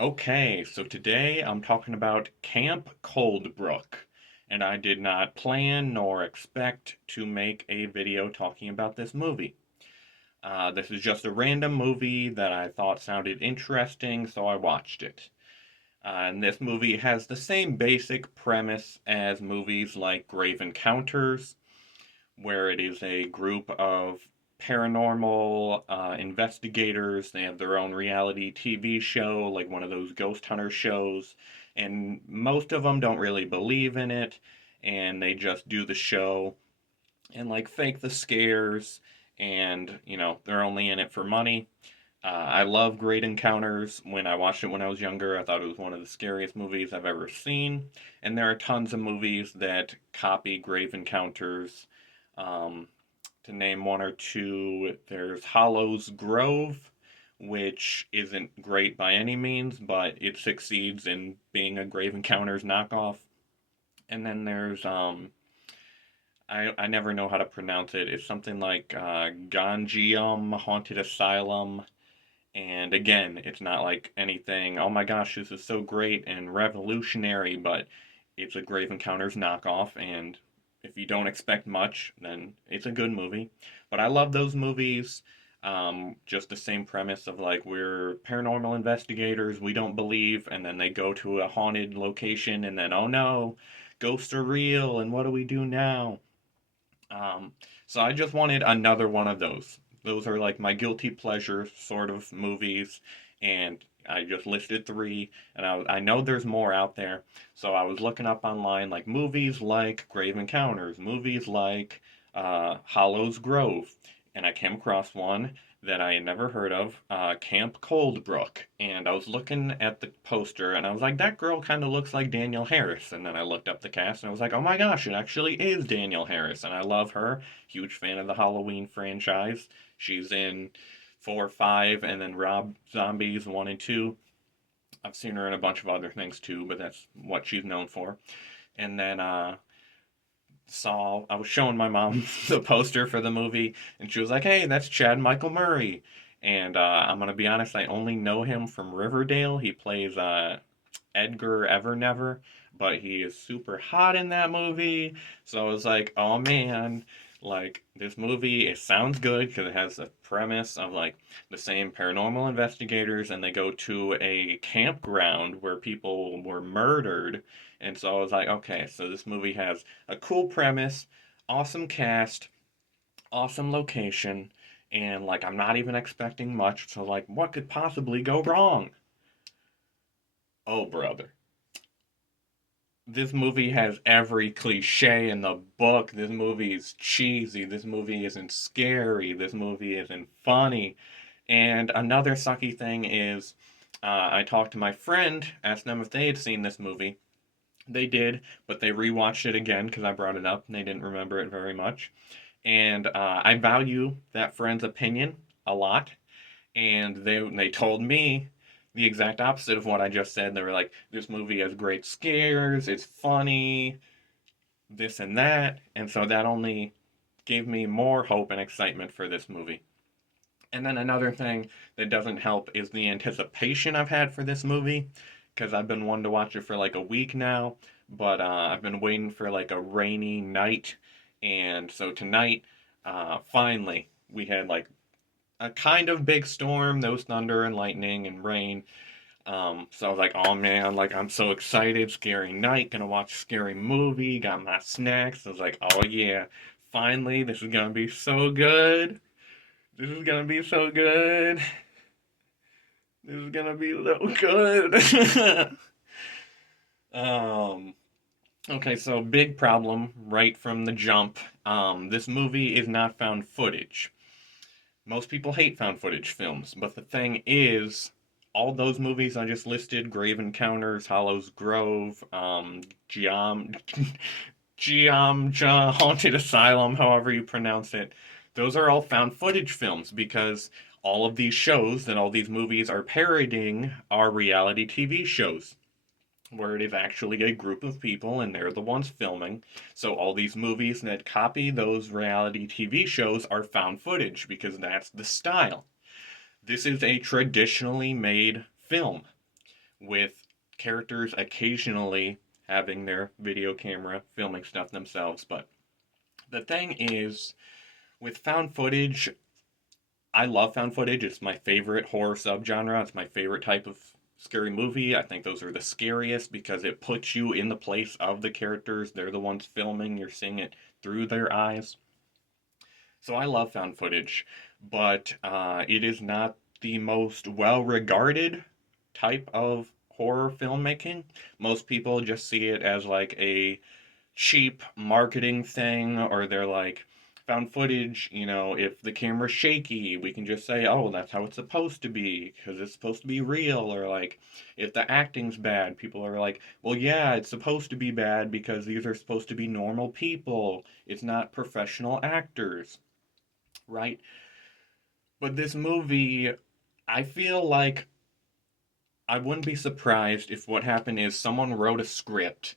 Okay, so today I'm talking about Camp Coldbrook, and I did not plan nor expect to make a video talking about this movie. This is just a random movie that I thought sounded interesting, so I watched it. And this movie has the same basic premise as movies like Grave Encounters, where it is a group of paranormal investigators. They have their own reality TV show, like one of those ghost hunter shows, and most of them don't really believe in it, and they just do the show and like fake the scares, and they're only in it for money. I love Great Encounters. When I watched it when I was younger, I thought it was one of the scariest movies I've ever seen. And there are tons of movies that copy Grave Encounters. Um, to name one or two, there's Hollow's Grove, which isn't great by any means, but it succeeds in being a Grave Encounters knockoff. And then there's I never know how to pronounce it. It's something like Ganjium Haunted Asylum. And again, it's not like anything, oh my gosh, this is so great and revolutionary, but it's a Grave Encounters knockoff, and if you don't expect much, then it's a good movie. But I love those movies. Just the same premise of like we're paranormal investigators, we don't believe, and then they go to a haunted location, and then oh no, ghosts are real, and what do we do now? Um, so I just wanted another one of those. Those are like my guilty pleasure sort of movies, and I just listed three, and I know there's more out there. So I was looking up online like movies like Grave Encounters, movies like Hollow's Grove, and I came across one that I had never heard of, Camp Coldbrook. And I was looking at the poster and I was like, that girl kind of looks like Danielle Harris. And then I looked up the cast and I was like, oh my gosh, it actually is Danielle Harris. And I love her. Huge fan of the Halloween franchise. She's in 4, 5, and then Rob Zombies 1 and 2. I've seen her in a bunch of other things too, but that's what she's known for. And then I was showing my mom the poster for the movie, and she was like, "Hey, that's Chad Michael Murray." And I'm gonna be honest, I only know him from Riverdale. He plays Edgar Evernever, but he is super hot in that movie. So I was like, "Oh man." Like this movie, it sounds good because it has a premise of like the same paranormal investigators, and they go to a campground where people were murdered, and so I was like, okay, so this movie has a cool premise, awesome cast, awesome location, and like I'm not even expecting much. So like, what could possibly go wrong? Oh, brother. This movie has every cliche in the book. This movie is cheesy. This movie isn't scary. This movie isn't funny. And another sucky thing is, I talked to my friend, asked them if they had seen this movie. They did, but they rewatched it again because I brought it up and they didn't remember it very much. And I value that friend's opinion a lot. And they told me the exact opposite of what I just said. They were like, "This movie has great scares. It's funny, this and that." And so that only gave me more hope and excitement for this movie. And then another thing that doesn't help is the anticipation I've had for this movie, because I've been wanting to watch it for like a week now, but I've been waiting for like a rainy night, and so tonight, finally, we had like a kind of big storm. There was thunder and lightning and rain. So I was like, oh man, like I'm so excited, scary night, gonna watch a scary movie, got my snacks. I was like, oh yeah, finally, this is gonna be so good. This is gonna be so good. This is gonna be so good. um, okay, so big problem right from the jump. This movie is not found footage. Most people hate found footage films, but the thing is, all those movies I just listed, Grave Encounters, Hollow's Grove, Geom, Haunted Asylum, however you pronounce it, those are all found footage films because all of these shows and all these movies are parodying our reality TV shows where it is actually a group of people and they're the ones filming. So all these movies that copy those reality TV shows are found footage because that's the style. This is a traditionally made film. with characters occasionally having their video camera filming stuff themselves. But the thing is, with found footage, I love found footage. It's my favorite horror subgenre. It's my favorite type of scary movie. I think those are the scariest because it puts you in the place of the characters. They're the ones filming. You're seeing it through their eyes. So I love found footage, but it is not the most well regarded type of horror filmmaking. Most people just see it as like a cheap marketing thing, or they're like, found footage, if the camera's shaky, we can just say, oh, that's how it's supposed to be because it's supposed to be real. Or like, if the acting's bad, people are like, well, yeah, it's supposed to be bad because these are supposed to be normal people. It's not professional actors, right? But this movie, I feel like I wouldn't be surprised if what happened is someone wrote a script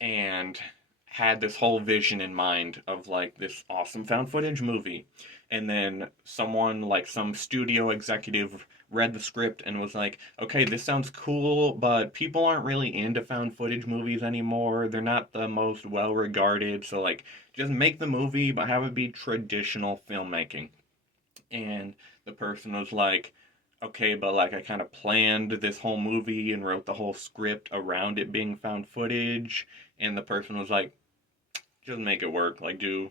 and had this whole vision in mind of like this awesome found footage movie. And then someone, like some studio executive, read the script and was like, okay, this sounds cool, but people aren't really into found footage movies anymore. They're not the most well regarded. So, like, just make the movie, but have it be traditional filmmaking. And the person was like, okay, but like I kind of planned this whole movie and wrote the whole script around it being found footage. And the person was like, just make it work. Like, do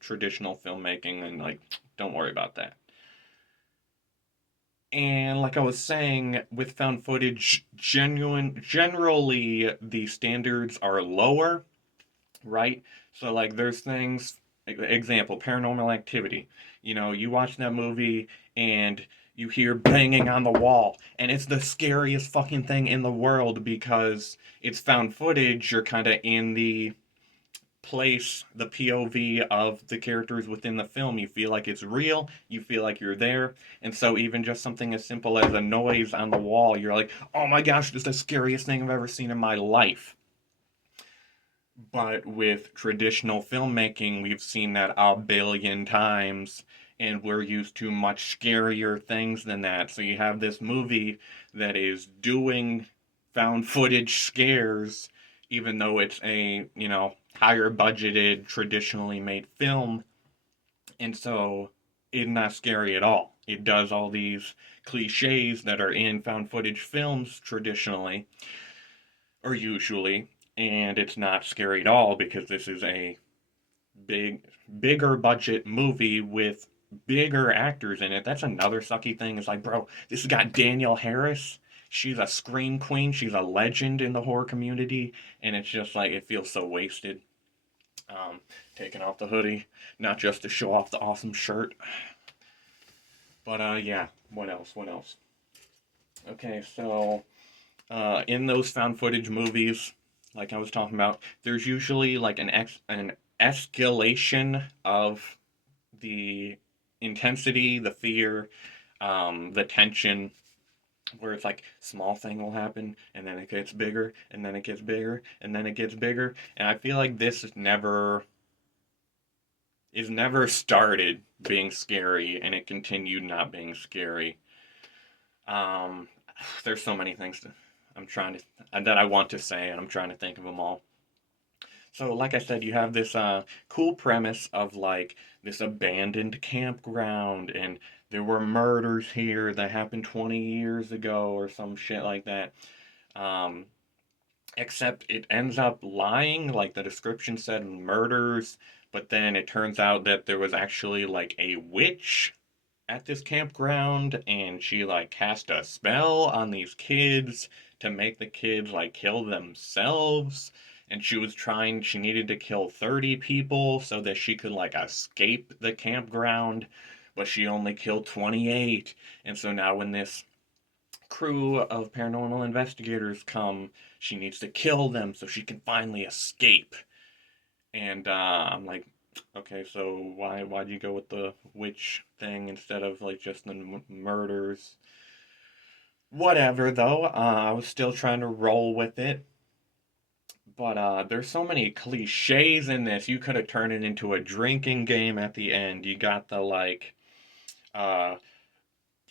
traditional filmmaking and like, don't worry about that. And like I was saying, with found footage, generally the standards are lower, right? So like there's things, example, Paranormal Activity. You watch that movie and you hear banging on the wall, and it's the scariest fucking thing in the world because it's found footage. You're kind of in the place, the POV of the characters within the film. You feel like it's real, you feel like you're there. And so even just something as simple as a noise on the wall, you're like, oh my gosh, this is the scariest thing I've ever seen in my life. But with traditional filmmaking, we've seen that a billion times, and we're used to much scarier things than that. So you have this movie that is doing found footage scares, even though it's a, higher budgeted, traditionally made film. And so it's not scary at all. It does all these cliches that are in found footage films traditionally, or usually, and it's not scary at all because this is a big bigger budget movie with bigger actors in it. That's another sucky thing. It's like, bro, this has got Danielle Harris. She's a scream queen. She's a legend in the horror community, and it's just like it feels so wasted. Taking off the hoodie, not just to show off the awesome shirt, but yeah. What else? What else? Okay, so in those found footage movies, like I was talking about, there's usually like an escalation of the intensity, the fear, the tension, where it's like small thing will happen and then it gets bigger and then it gets bigger and then it gets bigger. And I feel like this is never started being scary and it continued not being scary. Um, there's so many things I'm trying to that I want to say, and I'm trying to think of them all. So, like I said, you have this cool premise of like this abandoned campground, and there were murders here that happened 20 years ago, or some shit like that. Um, Except it ends up lying, like the description said, murders, but then it turns out that there was actually like a witch at this campground, and she like cast a spell on these kids to make the kids like kill themselves. And she needed to kill 30 people so that she could like escape the campground, but she only killed 28. And so now when this crew of paranormal investigators come, she needs to kill them so she can finally escape. And I'm like, okay, so why'd you go with the witch thing instead of like just the murders? Whatever though, I was still trying to roll with it. But there's so many cliches in this. You could have turned it into a drinking game at the end. You got the like uh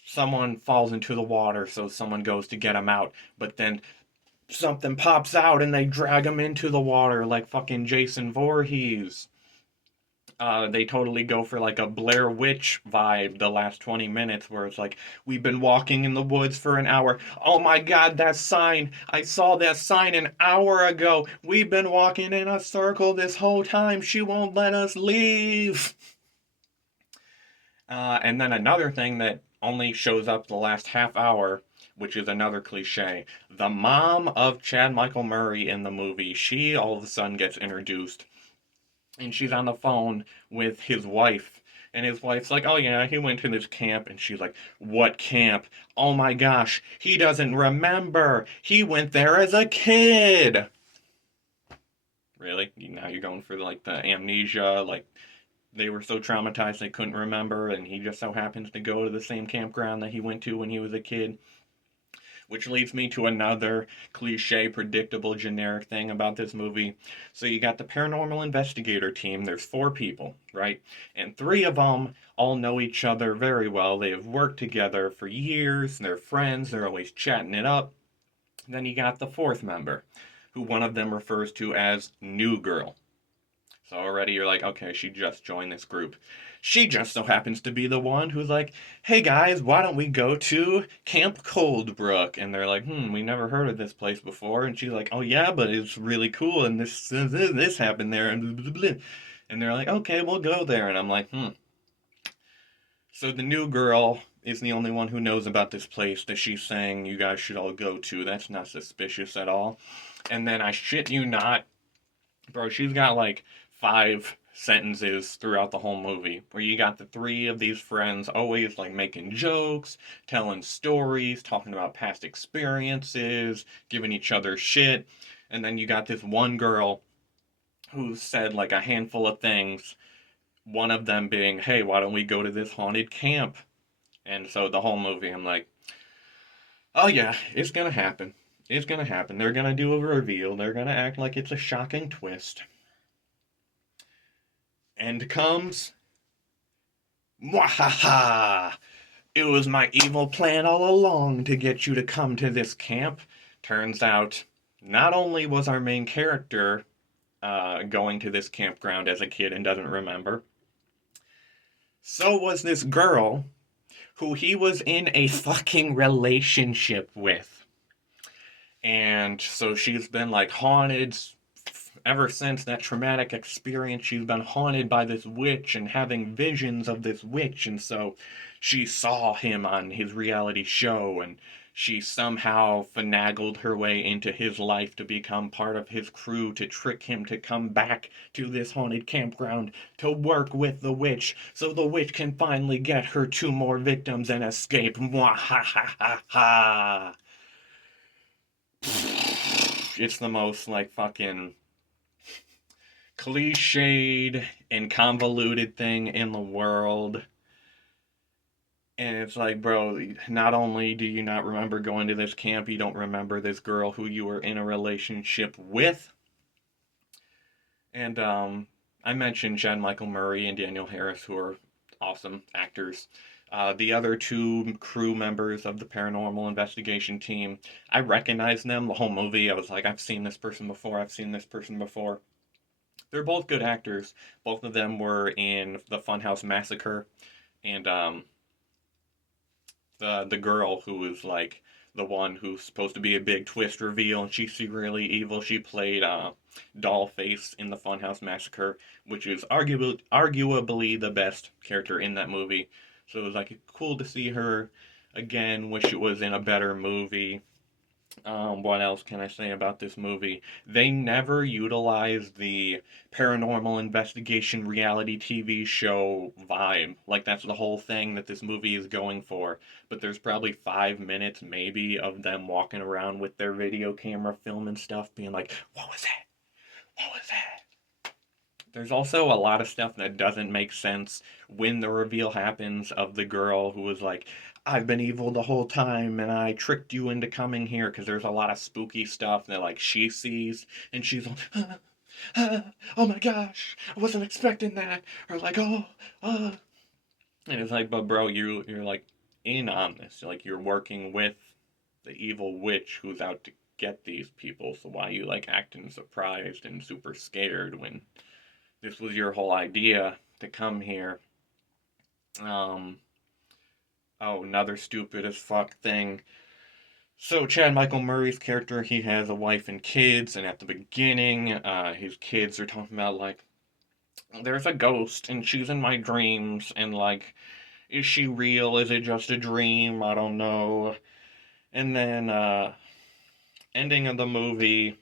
someone falls into the water, so someone goes to get him out, but then something pops out and they drag him into the water like fucking Jason Voorhees. They totally go for like a Blair Witch vibe the last 20 minutes where it's like, we've been walking in the woods for an hour. Oh my god, that sign! I saw that sign an hour ago! We've been walking in a circle this whole time. She won't let us leave! And then another thing that only shows up the last half hour, which is another cliche. The mom of Chad Michael Murray in the movie, she all of a sudden gets introduced and she's on the phone with his wife. And his wife's like, oh yeah, he went to this camp. And she's like, what camp? Oh my gosh, he doesn't remember. He went there as a kid. Really? Now you're going for like the amnesia, like they were so traumatized they couldn't remember, and he just so happens to go to the same campground that he went to when he was a kid. Which leads me to another cliche, predictable, generic thing about this movie. So you got the paranormal investigator team. There's four people, right? And three of them all know each other very well. They have worked together for years. They're friends. They're always chatting it up. Then you got the fourth member, who one of them refers to as New Girl. So already you're like, okay, she just joined this group. She just so happens to be the one who's like, hey guys, why don't we go to Camp Coldbrook? And they're like, we never heard of this place before. And she's like, oh yeah, but it's really cool. And this happened there. And blah, blah, blah. And they're like, okay, we'll go there. And I'm like, So the new girl is the only one who knows about this place that she's saying you guys should all go to. That's not suspicious at all. And then I shit you not, bro, she's got like 5 sentences throughout the whole movie where you got the three of these friends always like making jokes, telling stories, talking about past experiences, giving each other shit. And then you got this one girl who said like a handful of things, one of them being, hey, why don't we go to this haunted camp? And so the whole movie, I'm like, oh yeah, it's gonna happen. It's gonna happen. They're gonna do a reveal. They're gonna act like it's a shocking twist. And comes, Mwahaha! It was my evil plan all along to get you to come to this camp. Turns out, not only was our main character going to this campground as a kid and doesn't remember, so was this girl who he was in a fucking relationship with. And so she's been like haunted ever since that traumatic experience. She's been haunted by this witch and having visions of this witch. And so she saw him on his reality show and she somehow finagled her way into his life to become part of his crew to trick him to come back to this haunted campground to work with the witch so the witch can finally get her 2 more victims and escape. Mwahaha! It's the most like fucking cliched and convoluted thing in the world. And it's like, bro, not only do you not remember going to this camp, you don't remember this girl who you were in a relationship with. And I mentioned Chad Michael Murray and Daniel Harris, who are awesome actors. The other 2 crew members of the paranormal investigation team, I recognized them the whole movie. I was like, I've seen this person before, I've seen this person before. They're both good actors. Both of them were in the Funhouse Massacre, and the girl who was like the one who's supposed to be a big twist reveal, and she's secretly evil. She played Dollface in the Funhouse Massacre, which is arguably the best character in that movie. So it was like cool to see her again. Wish it was in a better movie. What else can I say about this movie? They never utilized the paranormal investigation reality TV show vibe. Like, that's the whole thing that this movie is going for. But there's probably 5 minutes, maybe, of them walking around with their video camera filming stuff, being like, what was that? What was that? There's also a lot of stuff that doesn't make sense when the reveal happens of the girl who was like, I've been evil the whole time and I tricked you into coming here, because there's a lot of spooky stuff that like she sees and she's like, oh my gosh, I wasn't expecting that. Or like, oh. And it's like, but bro, you're like in on this. Like you're working with the evil witch who's out to get these people. So why you like acting surprised and super scared when this was your whole idea to come here? Um, oh, another stupid as fuck thing. So Chad Michael Murray's character, he has a wife and kids, and at the beginning, his kids are talking about like, there's a ghost and she's in my dreams, and like, is she real? Is it just a dream? I don't know. And then ending of the movie,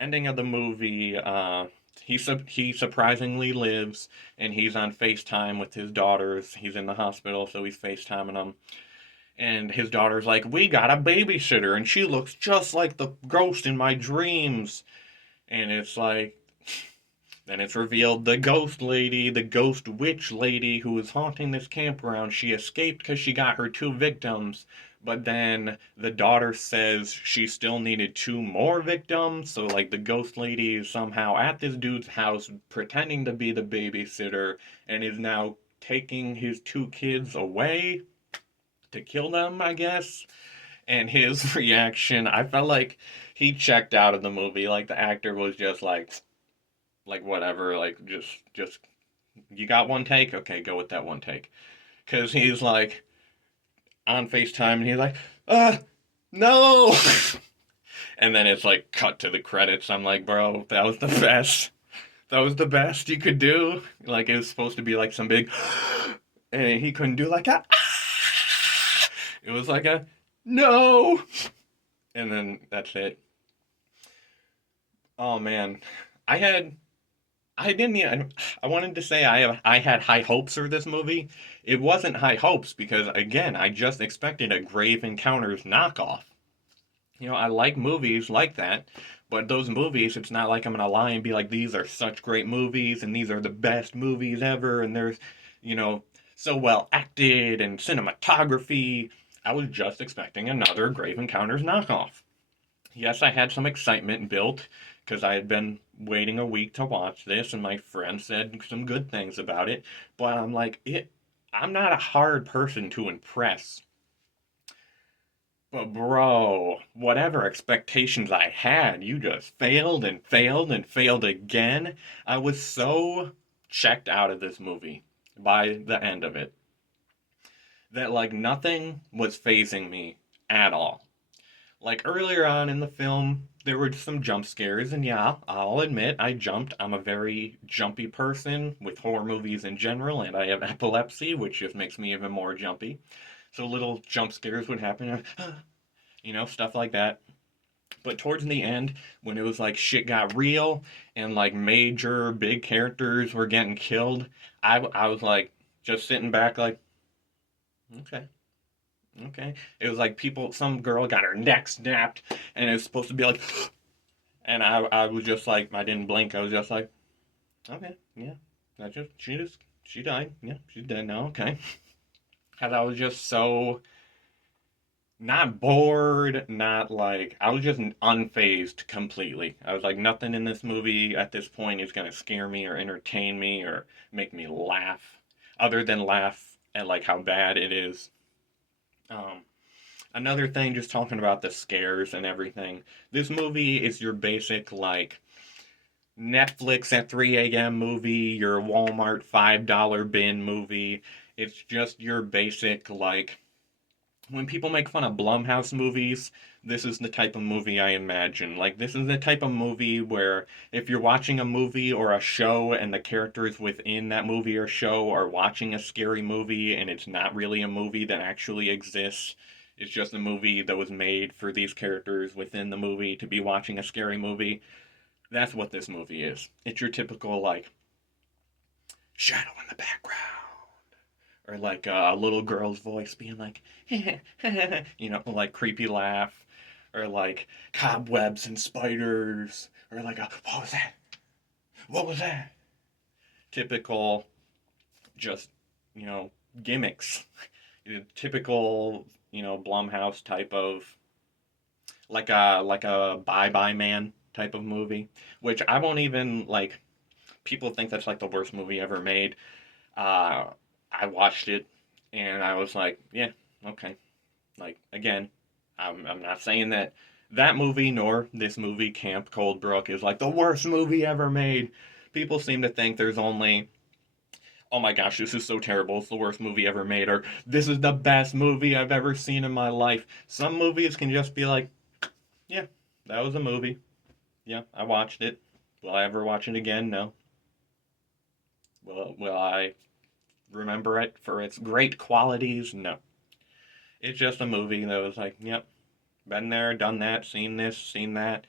ending of the movie, he surprisingly lives, and he's on FaceTime with his daughters. He's in the hospital, so he's FaceTiming them. And his daughter's like, "We got a babysitter, and she looks just like the ghost in my dreams." And it's like, then it's revealed the ghost lady, the ghost witch lady who was haunting this campground, she escaped because she got her two victims. But then the daughter says she still needed two more victims. So, like, the ghost lady is somehow at this dude's house pretending to be the babysitter and is now taking his two kids away to kill them, I guess. And his reaction, I felt like he checked out of the movie. Like, the actor was just like whatever, like just you got one take, okay, go with that one take, because he's like on FaceTime and he's like, no. And then it's like cut to the credits. I'm like, bro, that was the best. That was the best you could do. Like it was supposed to be like some big, and he couldn't do like a. It was like a no, and then that's it. Oh man, I had I didn't even. I wanted to say I had high hopes for this movie. It wasn't high hopes because again, I just expected a Grave Encounters knockoff. You know, I like movies like that, but those movies, it's not like I'm gonna lie and be like, these are such great movies and these are the best movies ever and there's, you know, so well acted and cinematography. I was just expecting another Grave Encounters knockoff. Yes, I had some excitement built because I had been waiting a week to watch this, and my friend said some good things about it. But I'm like, I'm not a hard person to impress. But bro, whatever expectations I had, you just failed and failed and failed again. I was so checked out of this movie by the end of it that like nothing was phasing me at all. Like earlier on in the film, there were some jump scares, and yeah, I'll admit I jumped. I'm a very jumpy person with horror movies in general, and I have epilepsy, which just makes me even more jumpy. So little jump scares would happen, stuff like that. But towards the end, when it was like shit got real and like major big characters were getting killed, I was like just sitting back, like, okay, okay. It was like some girl got her neck snapped, and it was supposed to be like, and I was just like, I didn't blink. I was just like, okay, yeah, she died. Yeah, she's dead now. Okay, because I was just so not bored, not like I was just unfazed completely. I was like, nothing in this movie at this point is gonna scare me or entertain me or make me laugh, other than laugh at like how bad it is. Um, Another thing, just talking about the scares and everything. This movie is your basic like Netflix at 3 a.m. movie, your Walmart $5 bin movie. It's just your basic, like, when people make fun of Blumhouse movies, this is the type of movie I imagine. Like, this is the type of movie where if you're watching a movie or a show and the characters within that movie or show are watching a scary movie and it's not really a movie that actually exists, it's just a movie that was made for these characters within the movie to be watching a scary movie. That's what this movie is. It's your typical, like, shadow in the background. Or like a little girl's voice being like, like creepy laugh. Or like cobwebs and spiders. Or like what was that? What was that? Typical, just, you know, gimmicks. Typical, Blumhouse type of, like a Bye Bye Man type of movie. Which I won't even, like, people think that's like the worst movie ever made. Uh, I watched it And I was like, yeah, okay. Like, again, I'm not saying that that movie nor this movie, Camp Cold Brook, is like the worst movie ever made. People seem to think there's only, oh my gosh, this is so terrible, it's the worst movie ever made, or this is the best movie I've ever seen in my life. Some movies can just be like, yeah, that was a movie. Yeah, I watched it. Will I ever watch it again? No. Will I remember it for its great qualities? No. It's just a movie that was like, yep, been there, done that, seen this, seen that.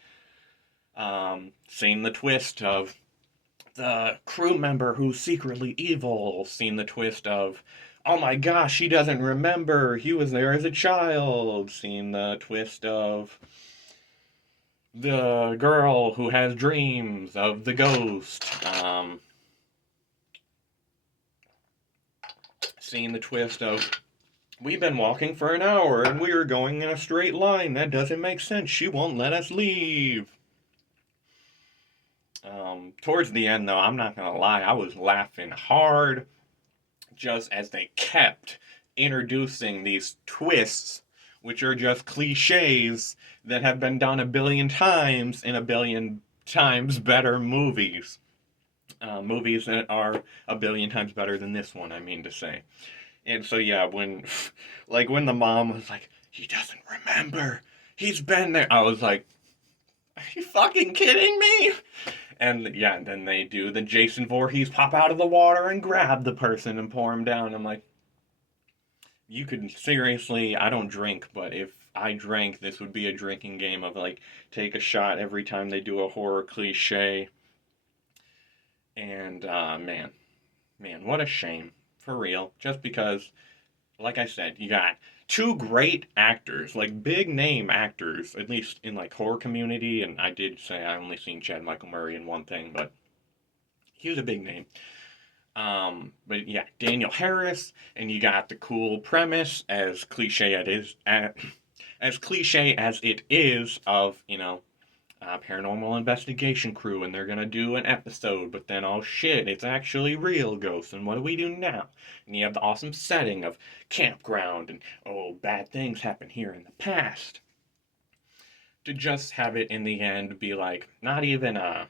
Seen the twist of the crew member who's secretly evil. Seen the twist of, oh my gosh, he doesn't remember. He was there as a child. Seen the twist of the girl who has dreams of the ghost. Seen the twist of, we've been walking for an hour and we are going in a straight line. That doesn't make sense. She won't let us leave. Towards the end, though, I'm not gonna lie, I was laughing hard just as they kept introducing these twists, which are just cliches that have been done a billion times in a billion times better movies. Movies that are a billion times better than this one, I mean to say. And so, yeah, when, like, when the mom was like, he doesn't remember, he's been there, I was like, are you fucking kidding me? And yeah, and then they do the Jason Voorhees pop out of the water and grab the person and pour him down. I'm like, you could seriously, I don't drink, but if I drank, this would be a drinking game of like take a shot every time they do a horror cliche. And man, what a shame. For real. Just because, like I said, you got two great actors, like big name actors, at least in like horror community. And I did say I only seen Chad Michael Murray in one thing, but he was a big name. But yeah, Daniel Harris, and you got the cool premise, as cliche it is, as cliche as it is, of paranormal investigation crew, and they're gonna do an episode, but then oh shit, it's actually real ghosts, and what do we do now? And you have the awesome setting of campground, and oh, bad things happen here in the past. To just have it in the end be like, not even a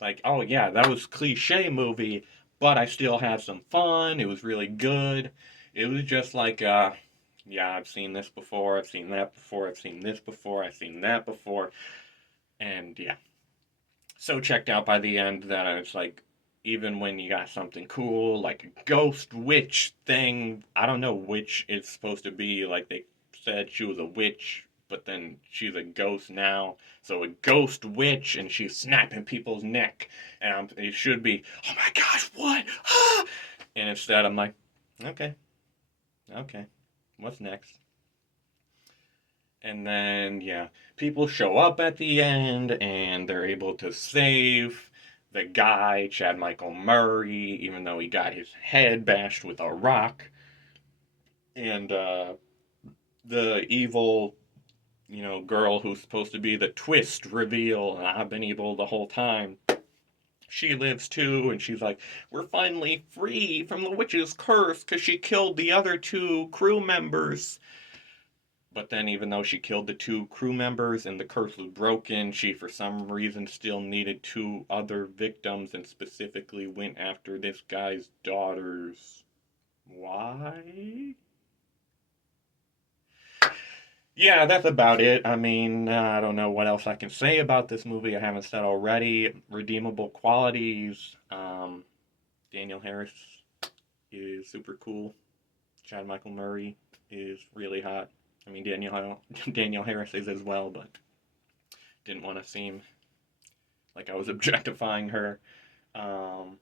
like, oh yeah, that was cliche movie, but I still had some fun. It was really good. It was just like, yeah, I've seen this before, I've seen that before, I've seen this before, I've seen that before, and yeah, so checked out by the end that it's like, even when you got something cool like a ghost witch thing, I don't know which it's supposed to be. Like they said she was a witch, but then she's a ghost now. So a ghost witch, and she's snapping people's neck, and it should be, oh my gosh, what? Ah! And instead, I'm like, okay, okay, what's next? And then, yeah, people show up at the end and they're able to save the guy, Chad Michael Murray, even though he got his head bashed with a rock. And the evil, girl who's supposed to be the twist reveal, and I've been evil the whole time. She lives too, and she's like, we're finally free from the witch's curse because she killed the other two crew members. But then, even though she killed the two crew members and the curse was broken, she for some reason still needed two other victims and specifically went after this guy's daughters. Why? Yeah, that's about it. I mean, I don't know what else I can say about this movie I haven't said already. Redeemable qualities. Daniel Harris is super cool. Chad Michael Murray is really hot. I mean, Daniel Harris is as well, but didn't want to seem like I was objectifying her. Um,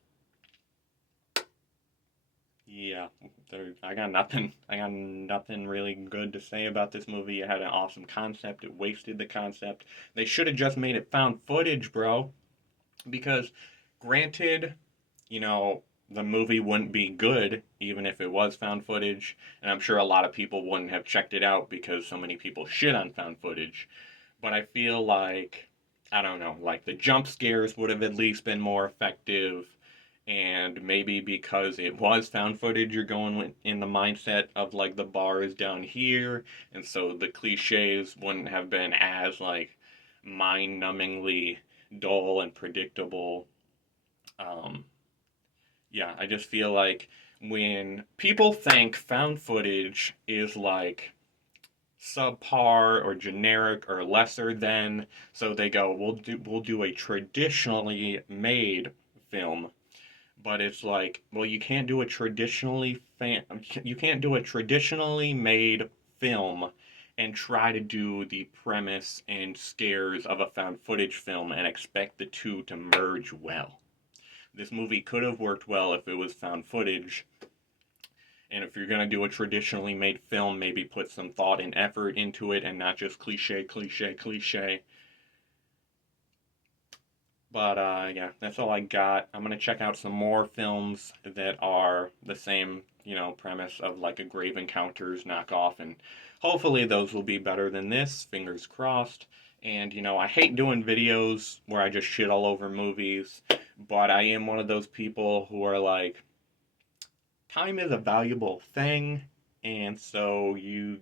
yeah, I got nothing. I got nothing really good to say about this movie. It had an awesome concept. It wasted the concept. They should have just made it found footage, bro. Because, granted, you know, the movie wouldn't be good even if it was found footage, and I'm sure a lot of people wouldn't have checked it out because so many people shit on found footage. But I feel like, I don't know, like the jump scares would have at least been more effective, And maybe because it was found footage, you're going in the mindset of like the bar is down here, and so the cliches wouldn't have been as like mind-numbingly dull and predictable. Um, yeah, I just feel like when people think found footage is like subpar or generic or lesser than, so they go, we'll do a traditionally made film. But it's like, well, you can't do a traditionally made film and try to do the premise and scares of a found footage film and expect the two to merge well. This movie could have worked well if it was found footage, and if you're gonna do a traditionally made film, maybe put some thought and effort into it and not just cliche, cliche, cliche. But yeah, that's all I got. I'm gonna check out some more films that are the same, premise of like a Grave Encounters knockoff, and hopefully those will be better than this. Fingers crossed. And I hate doing videos where I just shit all over movies, but I am one of those people who are like, time is a valuable thing, and so you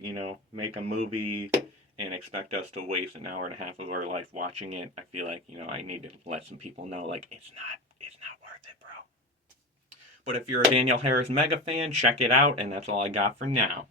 make a movie and expect us to waste an hour and a half of our life watching it. I feel like I need to let some people know like it's not worth it, bro. But if you're a Daniel Harris mega fan, check it out, and that's all I got for now.